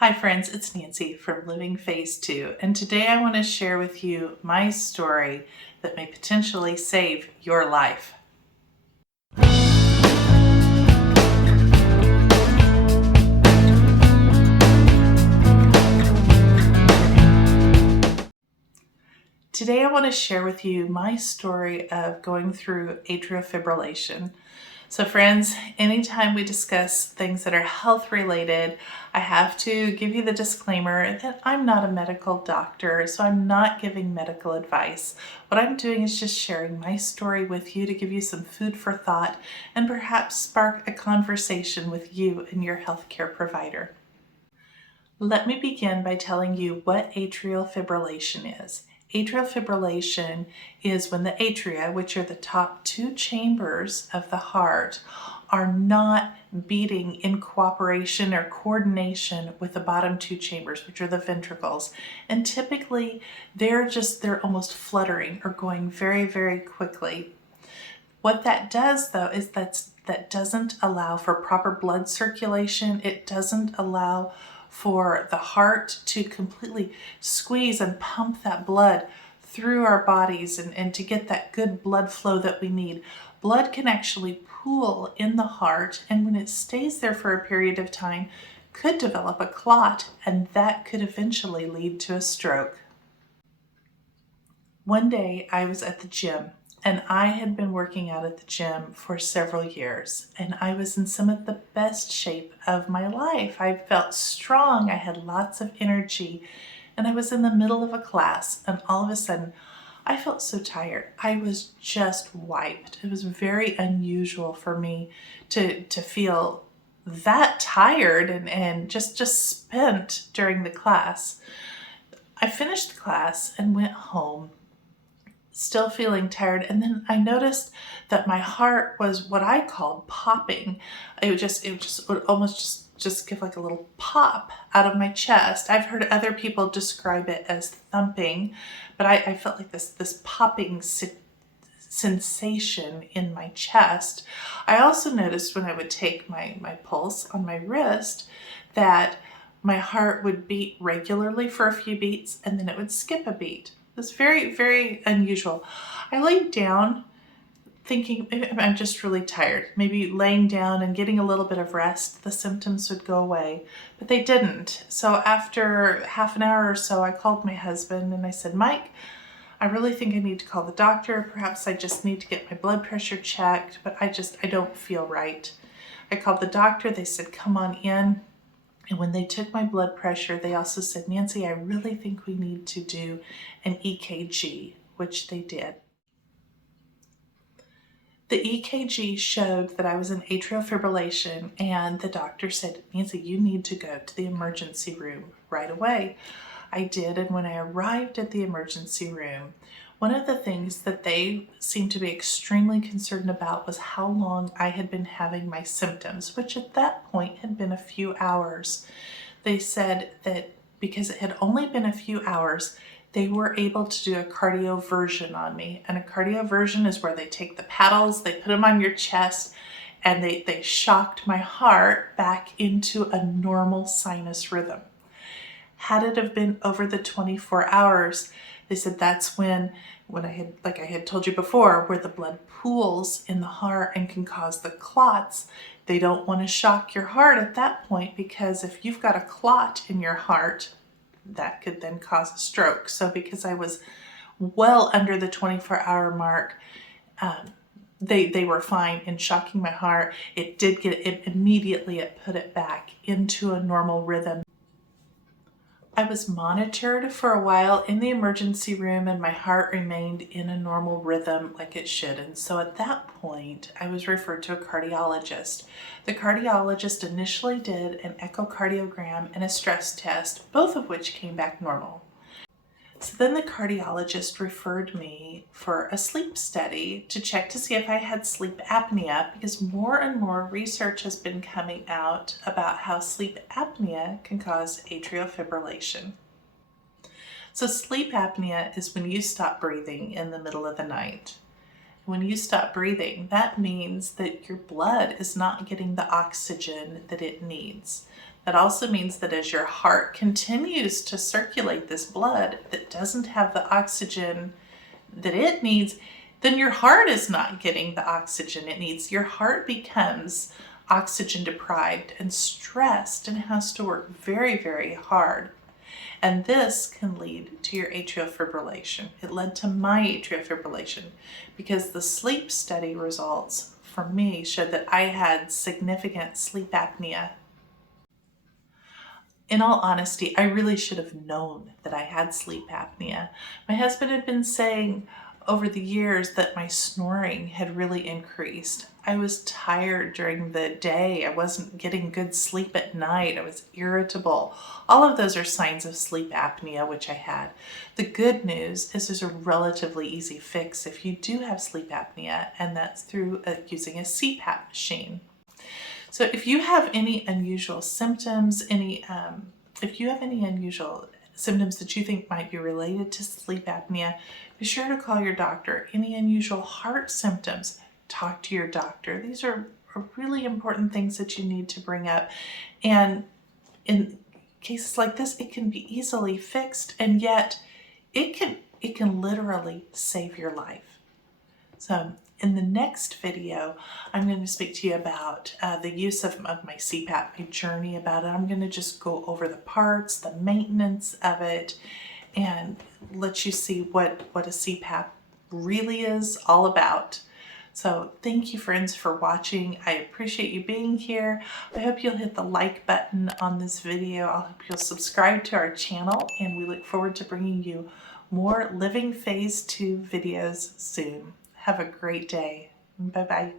Hi friends, it's Nancy from Living Phase 2, and today I want to share with you my story that may potentially save your life. Today I want to share with you my story of going through atrial fibrillation. So friends, anytime we discuss things that are health related, I have to give you the disclaimer that I'm not a medical doctor, so I'm not giving medical advice. What I'm doing is just sharing my story with you to give you some food for thought and perhaps spark a conversation with you and your healthcare provider. Let me begin by telling you what atrial fibrillation is. Atrial fibrillation is when the atria, which are the top two chambers of the heart, are not beating in cooperation or coordination with the bottom two chambers, which are the ventricles. And typically they're almost fluttering or going very, very quickly. What that does though is that doesn't allow for proper blood circulation. It doesn't allow for the heart to completely squeeze and pump that blood through our bodies and to get that good blood flow that we need. Blood can actually pool in the heart, and when it stays there for a period of time, could develop a clot, and that could eventually lead to a stroke. One day I was at the gym, and I had been working out at the gym for several years, and I was in some of the best shape of my life. I felt strong, I had lots of energy, and I was in the middle of a class, and all of a sudden I felt so tired. I was just wiped. It was very unusual for me to feel that tired and just spent during the class. I finished the class and went home, still feeling tired, and then I noticed that my heart was what I called popping. It would almost just give like a little pop out of my chest. I've heard other people describe it as thumping, but I felt like this popping sensation in my chest. I also noticed when I would take my pulse on my wrist that my heart would beat regularly for a few beats and then it would skip a beat. It was very, very unusual. I laid down thinking maybe I'm just really tired. Maybe laying down and getting a little bit of rest, the symptoms would go away, but they didn't. So after half an hour or so, I called my husband and I said, Mike, I really think I need to call the doctor. Perhaps I just need to get my blood pressure checked, but I don't feel right. I called the doctor. They said, come on in. And when they took my blood pressure, they also said, Nancy, I really think we need to do an EKG, which they did. The EKG showed that I was in atrial fibrillation, and the doctor said, Nancy, you need to go to the emergency room right away. I did, and when I arrived at the emergency room, one of the things that they seemed to be extremely concerned about was how long I had been having my symptoms, which at that point had been a few hours. They said that because it had only been a few hours, they were able to do a cardioversion on me. And a cardioversion is where they take the paddles, they put them on your chest, and they shocked my heart back into a normal sinus rhythm. Had it have been over the 24 hours, they said that's when I had, like I had told you before, where the blood pools in the heart and can cause the clots. They don't want to shock your heart at that point, because if you've got a clot in your heart, that could then cause a stroke. So because I was well under the 24-hour mark, they were fine in shocking my heart. It did get it immediately, it put it back into a normal rhythm. I was monitored for a while in the emergency room, and my heart remained in a normal rhythm like it should. And so at that point, I was referred to a cardiologist. The cardiologist initially did an echocardiogram and a stress test, both of which came back normal. So then the cardiologist referred me for a sleep study to check to see if I had sleep apnea, because more and more research has been coming out about how sleep apnea can cause atrial fibrillation. So sleep apnea is when you stop breathing in the middle of the night. When you stop breathing, that means that your blood is not getting the oxygen that it needs. That also means that as your heart continues to circulate this blood that doesn't have the oxygen that it needs, then your heart is not getting the oxygen it needs. Your heart becomes oxygen deprived and stressed and has to work very, very hard. And this can lead to your atrial fibrillation. It led to my atrial fibrillation because the sleep study results for me showed that I had significant sleep apnea. In all honesty, I really should have known that I had sleep apnea. My husband had been saying over the years that my snoring had really increased. I was tired during the day. I wasn't getting good sleep at night. I was irritable. All of those are signs of sleep apnea, which I had. The good news is there's a relatively easy fix if you do have sleep apnea, and that's through using a CPAP machine. So if you have any unusual symptoms, if you have any unusual symptoms that you think might be related to sleep apnea, be sure to call your doctor. Any unusual heart symptoms, talk to your doctor. These are really important things that you need to bring up. And in cases like this, it can be easily fixed, and yet it can literally save your life. So in the next video, I'm going to speak to you about the use of my CPAP, my journey about it. I'm going to just go over the parts, the maintenance of it, and let you see what a CPAP really is all about. So thank you, friends, for watching. I appreciate you being here. I hope you'll hit the like button on this video. I hope you'll subscribe to our channel, and we look forward to bringing you more Living Phase 2 videos soon. Have a great day. Bye-bye.